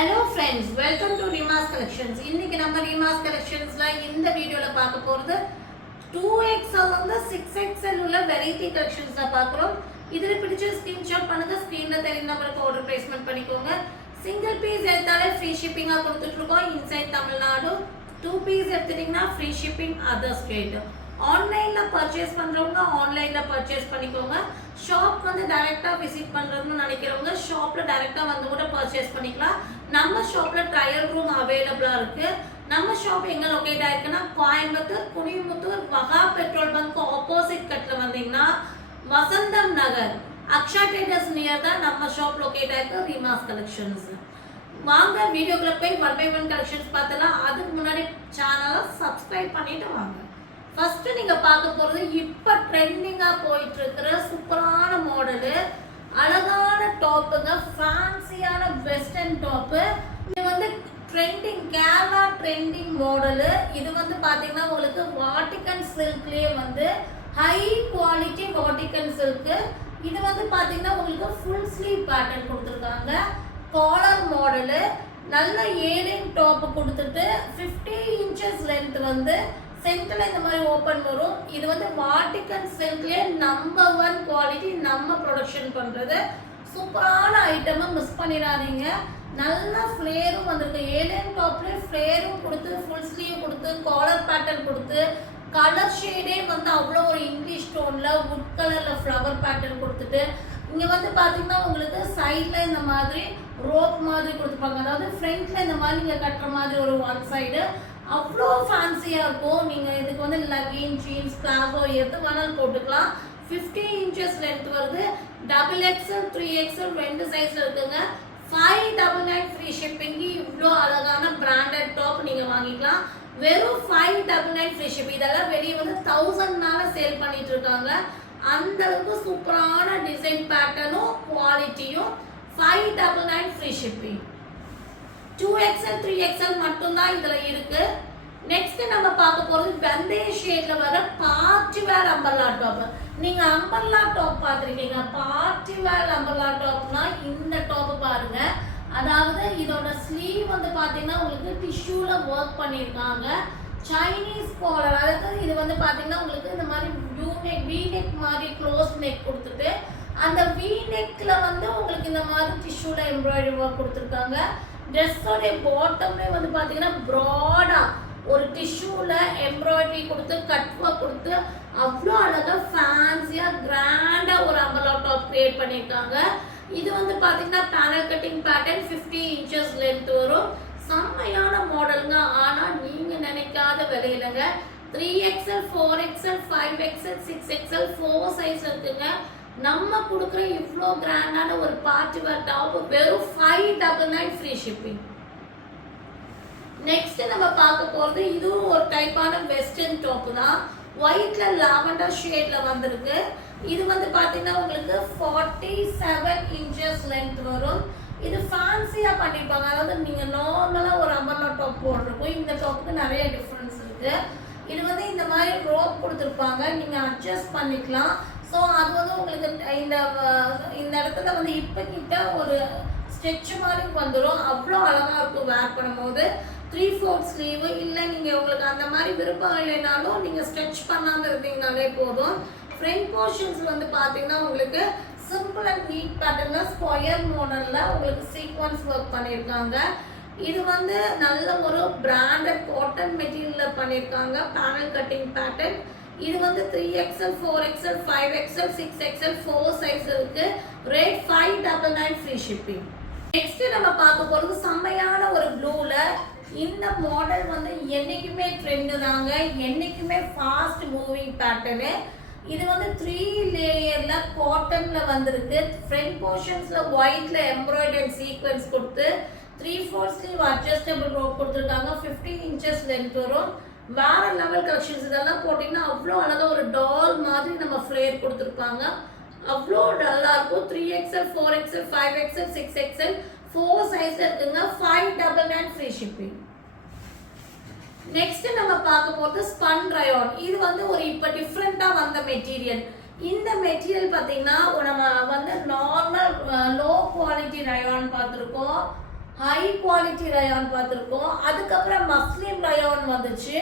Hello friends, welcome to Rima's Collections. இன்னைக்கு நம்ம Rima's Collectionsல இந்த வீடியோல பார்க்க போறது 2XL and 6XL உள்ள variety collections பார்க்குறோம். இதுல பிடிச்ச ஸ்கிரீன்ஷாட் பண்ணுங்க, ஸ்கிரீன்ல தெரியுற நம்பருக்கு ஆர்டர் பிளேஸ்மென்ட் பண்ணிக்கோங்க. சிங்கிள் பீஸ் எடுத்தாலே ஃப்ரீ ஷிப்பிங்கா கொடுத்துட்டு இருக்கோம் இன்சைட் தமிழ்நாடு. 2 பீஸ் எடுத்துட்டீங்கன்னா ஃப்ரீ ஷிப்பிங் அதர் ஸ்டேட். ஆன்லைன்ல பர்ச்சேஸ் பண்றவங்க ஆன்லைன்ல பர்ச்சேஸ் பண்ணிக்கோங்க. ஷாப் வந்து டைரக்டா விசிட் பண்றதுன்னு நினைக்கிறவங்க ஷாப்ல டைரக்டா வந்து கூட பர்ச்சேஸ் பண்ணிக்கலாம். நம்ம ஷாப்ல ட்ரையல் ரூம் அவைலபிளா இருக்கு. நம்ம ஷாப் எங்க லொகேட் ஆயிருக்குன்னா கோயம்புத்தூர் குனிமுத்தூர் மகா பெட்ரோல் பங்க் ஆப்போசிட் கட்ல வந்தீங்கன்னா வசந்தம் நகர் அக்ஷா ட்ரேடர்ஸ் நியர் தான் நம்ம ஷாப் லொகேட் ஆயிருக்கு ரிமாஸ் கலெக்ஷன்ஸ். வாங்க வீடியோக்குள்ள போய் 1 by 1 கலெக்ஷன்ஸ் பார்த்தலாம். அதுக்கு முன்னாடி சேனலை சப்ஸ்கிரைப் பண்ணிட்டு வாங்க. ஃபர்ஸ்ட் நீங்க பார்க்க போறது இப்ப ட்ரெண்டிங்கா போயிட்டு இருக்கிற சூப்பரான மாடல், அழகான டாப்புங்க, ஃபேன்சியான வெஸ்டர்ன் டாப். இது வந்து ட்ரெண்டிங் கேரளா ட்ரெண்டிங் மாடல். இது வந்து பாத்தீங்கன்னா உங்களுக்கு வாட்டிகன் சில்க்லயே வந்து ஹை குவாலிட்டி வாட்டிகன் சில்க். இது வந்து பாத்தீங்கன்னா உங்களுக்கு ஃபுல் ஸ்லீவ் பேட்டர்ன் கொடுத்துருக்காங்க. காலர் மாடல், நல்ல ஏலிங் டாப் கொடுத்துட்டு 50 இன்ச்சஸ் லென்த் வந்து சென்டர்ல இந்த மாதிரி ஓப்பன் வரும். இது வந்து வாட்டிகன் சில்க்லயே நம்பர் 1 குவாலிட்டி, நம்ம ப்ரொடக்ஷன் பண்றது. சூப்பரான ஐட்டமை மிஸ் பண்ணிடாதீங்க. நல்ல ஃப்ளேரும் வந்திருக்கு. ஏலியன் டாப்ல ஃப்ளேரும் கொடுத்து ஃபுல் ஸ்லீவ் கொடுத்து காலர் பேட்டர்ன் கொடுத்து கலர் ஷேடே வந்து அவ்வளோ ஒரு இங்கிலீஷ் டோன்ல வுட் கலர்ல ஃப்ளவர் பேட்டர்ன் கொடுத்துட்டு இங்க வந்து பாத்தீங்கன்னா உங்களுக்கு சைட்ல இந்த மாதிரி ரோப் மாதிரி கொடுத்துருப்பாங்க. அதாவது ஃப்ரண்ட்ல இந்த மாதிரி நீங்க கட்டுற மாதிரி ஒரு ஒன் சைடு அவ்வளோ ஃபேன்சியாக இருக்கும். நீங்கள் இதுக்கு வந்து லெகின் ஜீன்ஸ் பிளாசோ எது வேணாலும் போட்டுக்கலாம். 50 இன்ச்சஸ் லென்த் வருது. XXL 3XL 2 சைஸ் இருக்குங்க. 599 ஃப்ரீ ஷிப்பிங்கு. இவ்வளோ அழகான பிராண்டட் டாப் நீங்கள் வாங்கிக்கலாம். வெறும் 599 ஃப்ரீ ஷிப்பிங். இதெல்லாம் வெளியே வந்து 1000 மேலே சேல் பண்ணிட்டு இருக்காங்க. அந்த அளவுக்கு சூப்பரான டிசைன் பேட்டர்னும் குவாலிட்டியும். 599 ஃப்ரீ ஷிப்பிங். 2XL 3XL மட்டும்தான் இதுல இருக்கு. நெக்ஸ்ட் நம்ம பார்க்க போறது வெந்தய ஷேட்ல வர பார்ட்டி வேர் அம்பர்லா டாப். நீங்க அம்பர்லா டாப் பார்த்திருக்கீங்க. பார்ட்டி வேர் அம்பர்லா டாப்னா இந்த டாப் பாருங்க. அதாவது இதோட ஸ்லீவ் வந்து பாத்தீங்கன்னா உங்களுக்கு டிஷ்யூல ஒர்க் பண்ணிருக்காங்க. சைனீஸ் காலர், அதாவது இது வந்து பாத்தீங்கன்னா உங்களுக்கு இந்த மாதிரி யூனெக் வீநெக் மாதிரி க்ளோஸ் நெக் கொடுத்துட்டு அந்த வீநெக்ல வந்து உங்களுக்கு இந்த மாதிரி டிஷ்யூல எம்ப்ராய்டரி ஒர்க் கொடுத்துருக்காங்க. ட்ரெஸ்ஸோட பாட்டம்ல வந்து பாத்தீங்கன்னா ப்ராடா ஒரு டிஷ்யூல எம்ப்ராய்டரி கொடுத்து கட் ஒர்க் கொடுத்து அவ்வளோ அழகா ஃபேன்சியா கிராண்டா ஒரு அம்பர்லா டாப் கிரியேட் பண்ணியிருக்காங்க. இது வந்து பாத்தீங்கன்னா panel cutting pattern 50 inches length வரும். செம்மையான மாடலுங்க. ஆனா நீங்க நினைக்காத விலையிலங்க. 3XL 4XL 5XL 6XL 4 size இருக்குங்க. நம்ம கொடுக்குற இவ்வளோ கிராண்டான ஒரு பார்ட்டி வேர் டாப் வெறும் 599 ஃப்ரீ ஷிப்பிங். நெக்ஸ்ட் நம்ம பார்க்க போறது இதுவும் ஒரு டைப்பான வெஸ்டர்ன் டாப் தான். ஒயிட்ல லாவெண்டர் ஷேட்ல வந்திருக்கு. இது வந்து பாத்தீங்கன்னா உங்களுக்கு 47 இன்ச்சஸ் லென்த் வரும். இது ஃபேன்சியா பண்ணிருப்பாங்க. அதாவது நீங்க நார்மலா ஒரு அம்பர்லா டாப் போடுறப்போ இந்த டாப்புக்கு நிறைய டிஃபரன்ஸ் இருக்கு. இது வந்து இந்த மாதிரி ரோப் கொடுத்துருப்பாங்க, நீங்க அட்ஜஸ்ட் பண்ணிக்கலாம். ஸோ அது வந்து உங்களுக்கு இந்த இடத்துல வந்து இப்போ கிட்ட ஒரு ஸ்ட்ரெச் மாதிரி வந்துடும். அவ்வளோ அழகாக இருக்கும் வேர் பண்ணும்போது. 3/4 ஸ்லீவு இல்லை நீங்கள் உங்களுக்கு அந்த மாதிரி விருப்பம் இல்லைனாலும் நீங்கள் ஸ்ட்ரெச் பண்ணாமல் இருந்தீங்கனாலே போதும். ஃப்ரண்ட் போர்ஷன்ஸ் வந்து பார்த்தீங்கன்னா உங்களுக்கு சிம்பிள் அண்ட் நீட் பேட்டர்னில் ஸ்கொயர் மாடலில் உங்களுக்கு சீக்வன்ஸ் ஒர்க் பண்ணியிருக்காங்க. இது வந்து நல்ல ஒரு பிராண்டட் காட்டன் மெட்டீரியலில் பண்ணியிருக்காங்க. Panel cutting pattern. இது வந்து 3XL 4XL 5XL 6XL 4 size இருக்கு. Rate 599 free shipping. நெக்ஸ்ட் நம்ம பார்க்க போறது செம்மையான ஒரு ப்ளூல. இந்த மாடல் வந்து என்னைக்குமே ட்ரெண்ட் தாங்க, என்னைக்குமே ஃபாஸ்ட் மூவிங் பேட்டர்னு. இது வந்து 3 லேயர்ல காட்டன்ல வந்திருக்கு. ஃப்ரண்ட் போர்ஷன்ஸ்ல ஒயிட்ல எம்ப்ராய்டரி சீக்வென்ஸ் கொடுத்து 3/4 ஸ்லீவ் அட்ஜஸ்டபிள் ரோப் கொடுத்துருக்காங்க. 50 இன்ச்சஸ் லென்த் வரும். வேற லெவல் கலெக்ஷன்ஸ். இதெல்லாம் போட்டிங்கன்னா அவ்வளோ அழகா ஒரு டால் மாதிரி நம்ம ஃப்ளேர் கொடுத்துருப்பாங்க. அவ்வளோ நல்லா இருக்கும். 3XL 4XL 5XL 6XL 4 size இருக்குங்க. 599 ஃப்ரீ ஷிப்பிங். நெக்ஸ்ட் நம்ம பார்க்க போறது ஸ்பன் ரயான். இது வந்து ஒரு இப்போ டிஃப்ரெண்டா வந்த மெட்டீரியல். இந்த மெட்டீரியல் பார்த்தீங்கன்னா நம்ம வந்து நார்மல் லோ குவாலிட்டி ரயான் பார்த்துருக்கோம். ஹை குவாலிட்டி ரயான் பார்த்துருக்கோம். அதுக்கப்புறம் மஸ்லிம் ரயான் வந்துச்சு.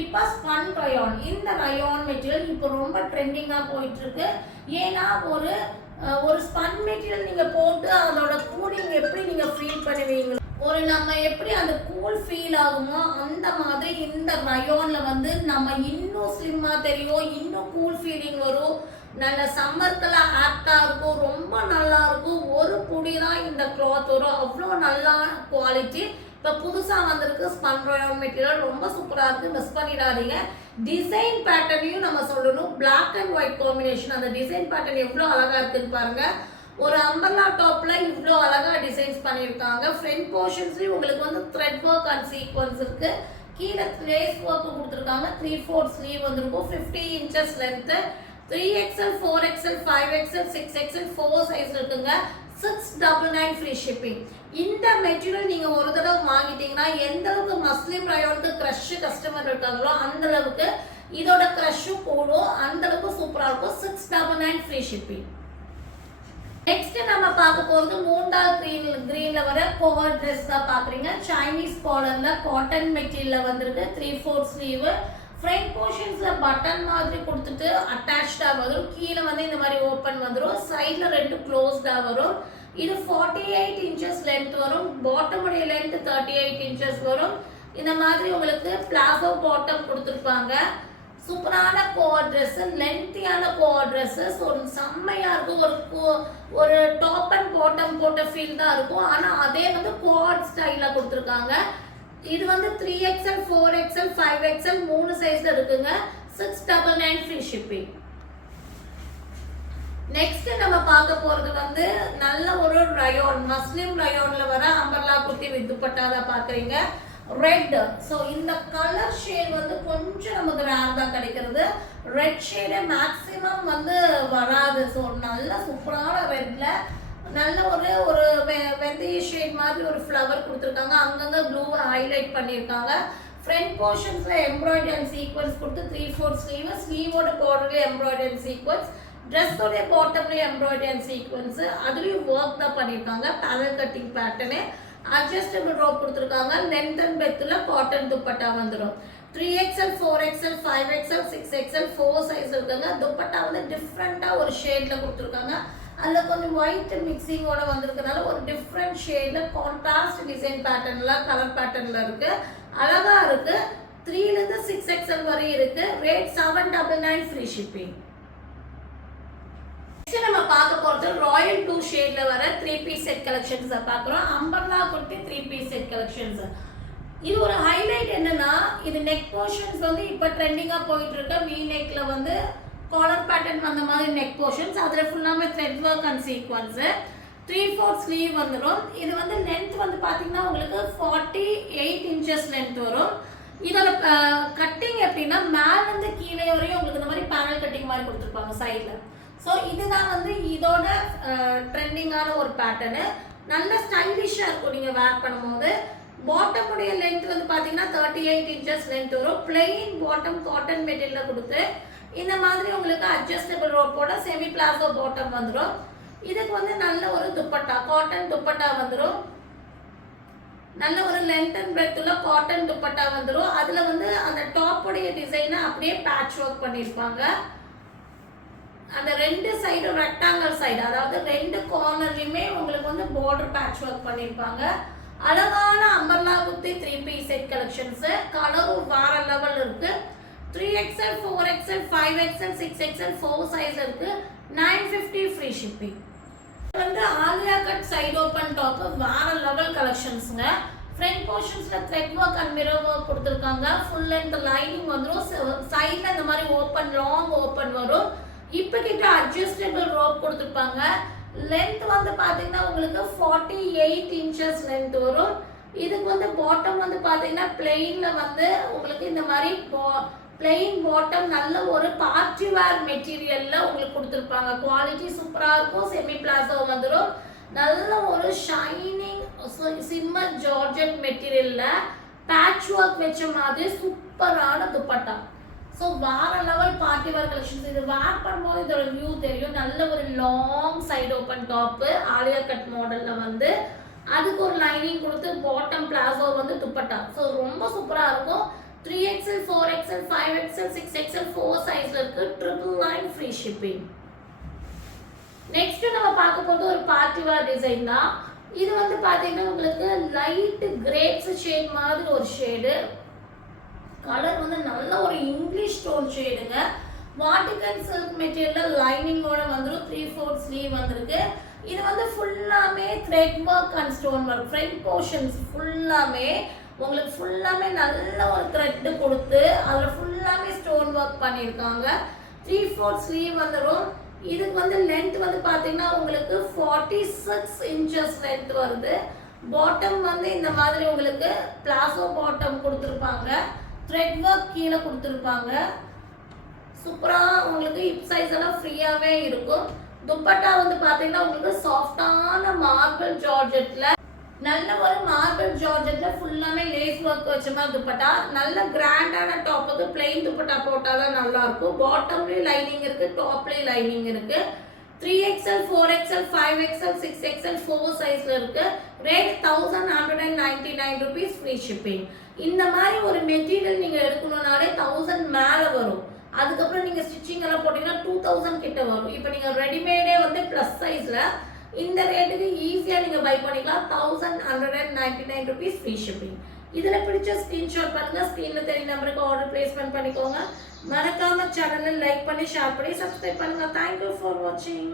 இப்போ ஸ்பன் ரயான். இந்த ரயான் மெட்டீரியல் இப்போ ரொம்ப ட்ரெண்டிங்காக போயிட்டு இருக்கு. ஏன்னா ஒரு ஸ்பன் மெட்டீரியல் நீங்கள் போட்டு அதோட கூலிங் எப்படி நீங்கள் ஃபீல் பண்ணுவீங்க, நம்ம எப்படி அந்த கூல் ஃபீல் ஆகுமோ அந்த மாதிரி இந்த ரயானில் வந்து நம்ம இன்னும் ஸ்லிம்மாக தெரியும், இன்னும் கூல் ஃபீலிங் வரும், நல்ல சம்மர்க்கெல்லாம் ஆக்டாக இருக்கும், ரொம்ப நல்லா இருக்கும். ஒரு பொடி தான் இந்த கிளாத் வரும், அவ்வளோ நல்லா குவாலிட்டி. இப்போ புதுசாக வந்திருக்கு ஸ்பன் ரயான் மெட்டீரியல், ரொம்ப சூப்பராக இருக்குது, மிஸ் பண்ணிடாதீங்க. டிசைன் பேட்டர்னையும் நம்ம சொல்லணும், பிளாக் அண்ட் ஒயிட் காம்பினேஷன். அந்த டிசைன் பேட்டர்ன் எவ்வளோ அழகாக இருக்குன்னு பாருங்கள். ஒரு அம்பர்லா டாப்ல இவ்வளோ அழகாக டிசைன்ஸ் பண்ணியிருக்காங்க. ஃப்ரண்ட் போர்ஷன்ஸ்லேயும் உங்களுக்கு வந்து த்ரெட் ஒர்க் அண்ட் சீக்வன்ஸ் இருக்குது. கீழே லேஸ் ஒர்க்கு கொடுத்துருக்காங்க. 3/4 ஸ்லீவ் வந்துருக்கும். 50 inches length. 3XL, 4XL, 5XL, 6XL 4 size இருக்குங்க. 699 ஃப்ரீ ஷிப்பிங். இந்த மெட்டீரியல் நீங்கள் ஒரு தடவை வாங்கிட்டீங்கன்னா எந்த அளவுக்கு மஸ்லிம் ரயானுக்கு க்ரஷ் கஸ்டமர் இருக்காங்களோ அந்த அளவுக்கு இதோட க்ரஷ்ஷும் போடும், அந்த அளவுக்கு சூப்பராக இருக்கும். 699 ஃப்ரீ ஷிப்பிங். நெக்ஸ்ட் நம்ம பார்க்க போகிறது மூண்டால் கிரீன்ல வர கோவர் ட்ரெஸ் தான் பார்க்குறீங்க. சைனீஸ் காலர்ல காட்டன் மெட்டீரியல்ல வந்திருக்கு. 3/4 ஸ்லீவ். ஃப்ரண்ட் போர்ஷன்ஸ்ல பட்டன் மாதிரி கொடுத்துட்டு அட்டாச்டா வரும். கீழே வந்து இந்த மாதிரி ஓப்பன் வந்துடும். சைட்ல 2 க்ளோஸ்டா வரும். இது 48 inches லென்த் வரும். பாட்டமுடைய லென்த் 38 inches வரும். இந்த மாதிரி உங்களுக்கு பிளாசோ பாட்டம் கொடுத்துருப்பாங்க. சூப்பரான கோவர் ட்ரெஸ், லென்த்தியான கோவர் ட்ரெஸ்ஸஸ். ஒரு செம்மையாக இருக்கும். ஒரு டாப் அண்ட் பாட்டம் போட்ட ஃபீல் தான் இருக்கும். ஆனால் அதே வந்து கோவர் ஸ்டைலில் கொடுத்துருக்காங்க. இது வந்து 3XL, 4XL, 5XL 3 சைஸில் இருக்குங்க. 699 ஃப்ரீ ஷிப்பிங். நெக்ஸ்ட் நம்ம பார்க்க போகிறது வந்து நல்ல ஒரு ரயான், மஸ்லிம் ரயானில் வர அம்பர்லா குர்த்தி வித் துப்பட்டா தான் பார்க்குறீங்க. ரெட். ஸோ இந்த கலர் ஷேட் வந்து கொஞ்சம் நமக்கு ரேர் தான் கிடைக்கிறது. ரெட் ஷேடே மேக்ஸிமம் வந்து வராது. ஸோ நல்ல சூப்பரான ரெட்ல நல்ல ஒரு வெந்தய ஷேட் மாதிரி ஒரு ஃப்ளவர் கொடுத்துருக்காங்க. அங்கங்கே ப்ளூவை ஹைலைட் பண்ணியிருக்காங்க. ஃப்ரண்ட் போர்ஷன்ஸில் எம்ப்ராய்டரி அண்ட் சீக்வன்ஸ் கொடுத்து 3/4 ஸ்லீவ். ஸ்லீவோட பார்டர்லேயே எம்ப்ராய்டரி அண்ட் சீக்வன்ஸ். ட்ரெஸ்ஸோடைய பாட்டம்லேயே எம்ப்ராய்டரி அண்ட் சீக்வன்ஸு. அதுலேயும் ஒர்க் தான் பண்ணியிருக்காங்க. Panel cutting pattern. Adjustable rope கொடுத்துருக்காங்க. லென்த் அண்ட் பெத்தில் காட்டன் துப்பட்டா வந்துடும். 3XL, 4XL, 5XL, 6XL 4 size இருக்குங்க. துப்பட்டா வந்து டிஃப்ரெண்ட்டாக ஒரு ஷேடில் கொடுத்துருக்காங்க. அதில் கொஞ்சம் ஒயிட் மிக்சிங்கோட வந்திருக்கனால ஒரு டிஃப்ரெண்ட் ஷேடில் கான்ட்ராஸ்ட் டிசைன் பேட்டர்னில் கலர் பேட்டர்னில் இருக்குது. அழகாக இருக்குது. 3லேருந்து 6XL வரையும் இருக்குது. Rate 799 free shipping. நம்ம பார்க்க போறது ராயல் ப்ளூ ஷேட்ல வர 3 பீஸ் செட் கலெக்ஷன்ஸ் பார்க்குறோம். Umbrella kurti 3 piece set collections. இது ஒரு ஹைலைட் என்னன்னா, இது நெக் போர்ஷன்ஸ் வந்து இப்போ ட்ரெண்டிங்காக போயிட்டு இருக்க வி நெக்ல வந்து காலர் பேட்டர்ன் அந்த மாதிரி நெக் போர்ஷன்ஸ். அதில் ஃபுல்லாமே thread work and sequence. 3/4 sleeve வந்துடும். இது வந்து லென்த் வந்து பார்த்தீங்கன்னா உங்களுக்கு 48 inches லென்த் வரும். இதோட கட்டிங் எப்படின்னா மேலேருந்து கீழே வரையும் உங்களுக்கு இந்த மாதிரி பேனல் கட்டிங் மாதிரி கொடுத்துருப்பாங்க சைடில். ஸோ இதுதான் வந்து இதோட ட்ரெண்டிங்கான ஒரு பேட்டர்னு. நல்ல ஸ்டைலிஷாக இருக்கும் நீங்கள் வேர் பண்ணும்போது. பாட்டமுடைய லென்த் வந்து பார்த்தீங்கன்னா 38 inches லென்த் வரும். பிளெயின் பாட்டம் காட்டன் மெட்டீரியலில் கொடுத்து இந்த மாதிரி உங்களுக்கு அட்ஜஸ்டபிள் ரோப்போட செமி பிளாசோ பாட்டம் வந்துடும். இதுக்கு வந்து நல்ல ஒரு துப்பட்டா, காட்டன் துப்பட்டா வந்துடும். நல்ல ஒரு லென்த் அண்ட் பிரெத்துல காட்டன் துப்பட்டா வந்துடும். அதில் வந்து அந்த டாப்புடைய டிசைனை அப்படியே பேட்ச் ஒர்க் பண்ணியிருப்பாங்க. அந்த 2 சைடும் ரெக்டாங்கல் சைடு, அதாவது 2 கார்னர்லையுமே உங்களுக்கு வந்து பார்டர் பேட்ச் ஒர்க் பண்ணியிருப்பாங்க. அழகான umbrella kurti 3 piece set collections. கலரும் வேற லெவல் இருக்கு. 3XL, 4XL, 5XL, 6XL 4 size இருக்கு. 950 ஃப்ரீ ஷிப்பிங். வந்து Alia cut side open top வேற லெவல் கலெக்ஷன்ஸ்ங்க. ஃப்ரண்ட் போர்ஷன்ஸ்ல thread work and mirror work கொடுத்துருக்காங்க. ஃபுல் லென்த் லைனிங் வந்துடும். சைடில் இந்த மாதிரி ஓப்பன் லாங் ஓப்பன் வரும். இப்போ கிட்ட அட்ஜஸ்டபிள் ரோப் கொடுத்துருப்பாங்க. லென்த் வந்து பார்த்தீங்கன்னா உங்களுக்கு 48 inches லென்த் வரும். இதுக்கு வந்து பாட்டம் வந்து பார்த்தீங்கன்னா பிளெயினில் வந்து உங்களுக்கு இந்த மாதிரி பிளெயின் பாட்டம் நல்ல ஒரு பார்ட்டி வேர் மெட்டீரியலில் உங்களுக்கு கொடுத்துருப்பாங்க. குவாலிட்டி சூப்பராக இருக்கும். செமி பிளாசோ வந்துடும். நல்ல ஒரு ஷைனிங் சிம்மர் ஜார்ஜெட் மெட்டீரியலில் பேட்ச் ஒர்க் வச்ச மாதிரி சூப்பரான துப்பட்டா. ஸோ வேற லெவல் பார்ட்டி வேர் கலெக்ஷன்ஸ். இது வேர் பண்ணும்போது இதோட வியூ தெரியும். நல்ல ஒரு long side open top Alia cut மாடலில் வந்து அதுக்கு ஒரு லைனிங் கொடுத்து பாட்டம் பிளாசோ வந்து துப்பட்டா. ஸோ ரொம்ப சூப்பராக இருக்கும். 3XL 4XL 5XL 6XL 4 சைஸ்ல இருக்கு. 999 ஃப்ரீ ஷிப்பிங். நெக்ஸ்ட் நம்ம பார்க்க போகிறது ஒரு பார்ட்டி வேர் டிசைன் தான். இது வந்து பார்த்தீங்கன்னா உங்களுக்கு லைட் கிரேப்ஸ் ஷேட் மாதிரி ஒரு ஷேடு. கலர் வந்து நல்ல ஒரு இங்கிலீஷ் டோன் ஷேடுங்க. வாட்டிகன் சில்க் மெட்டீரியல் லைனிங்கோட வந்துடும். 3/4 ஸ்லீவ் வந்திருக்கு. இது வந்து ஃபுல்லாமே thread work and stone work. Front portions ஃபுல்லாமே உங்களுக்கு ஃபுல்லாமே நல்ல ஒரு த்ரெட்டு கொடுத்து அதில் ஃபுல்லாமே ஸ்டோன் ஒர்க் பண்ணியிருக்காங்க. 3/4 ஸ்லீவ் வந்துடும். இதுக்கு வந்து லென்த் வந்து பார்த்தீங்கன்னா உங்களுக்கு 46 இன்ச்சஸ் லென்த் வருது. பாட்டம் வந்து இந்த மாதிரி உங்களுக்கு பிளாசோ பாட்டம் கொடுத்துருப்பாங்க. த்ரெட் ஒர்க் கீழே கொடுத்துருப்பாங்க. சூப்பராக உங்களுக்கு ஹிப் சைஸ் எல்லாம் ஃப்ரீயாகவே இருக்கும். துப்பட்டா வந்து பார்த்தீங்கன்னா உங்களுக்கு சாஃப்டான மார்பிள் ஜார்ஜெட்டில் நல்ல ஒரு மார்பிள் ஜார்ஜெட்டில் ஃபுல்லாமே லேஸ் ஒர்க் வச்ச மாதிரி துப்பட்டா. நல்ல கிராண்டான டாப்புக்கு பிளெயின் துப்பட்டா போட்டால் தான் நல்லாயிருக்கும். பாட்டம்லேயும் லைனிங் இருக்குது, டாப்லேயும் லைனிங் இருக்குது. 3XL 4XL 5XL 6XL 4 சைஸில் இருக்குது. Rate 1199 rupees free shipping. இந்த மாதிரி ஒரு மெட்டீரியல் நீங்கள் எடுக்கணும்னாலே 1000 மேலே வரும். அதுக்கப்புறம் நீங்கள் ஸ்டிச்சிங் எல்லாம் போட்டிங்கன்னா 2000 கிட்ட வரும். இப்போ நீங்கள் ரெடிமேடே வந்து ப்ளஸ் சைஸில் இந்த ரேட்டுக்கு ஈஸியாக நீங்கள் பை பண்ணிக்கலாம். 1199 rupees ஃப்ரீ ஷிப்பிங். இதில் பிடிச்ச ஸ்க்ரீன்ஷாட் பண்ணுங்கள். ஸ்க்ரீனில் தெரிய நம்பருக்கு ஆர்டர் பிளேஸ்மெண்ட் பண்ணிக்கோங்க. மறக்காமல் சேனலை லைக் பண்ணி ஷேர் பண்ணி சப்ஸ்கிரைப் பண்ணுங்கள். தேங்க்யூ ஃபார் வாட்சிங்.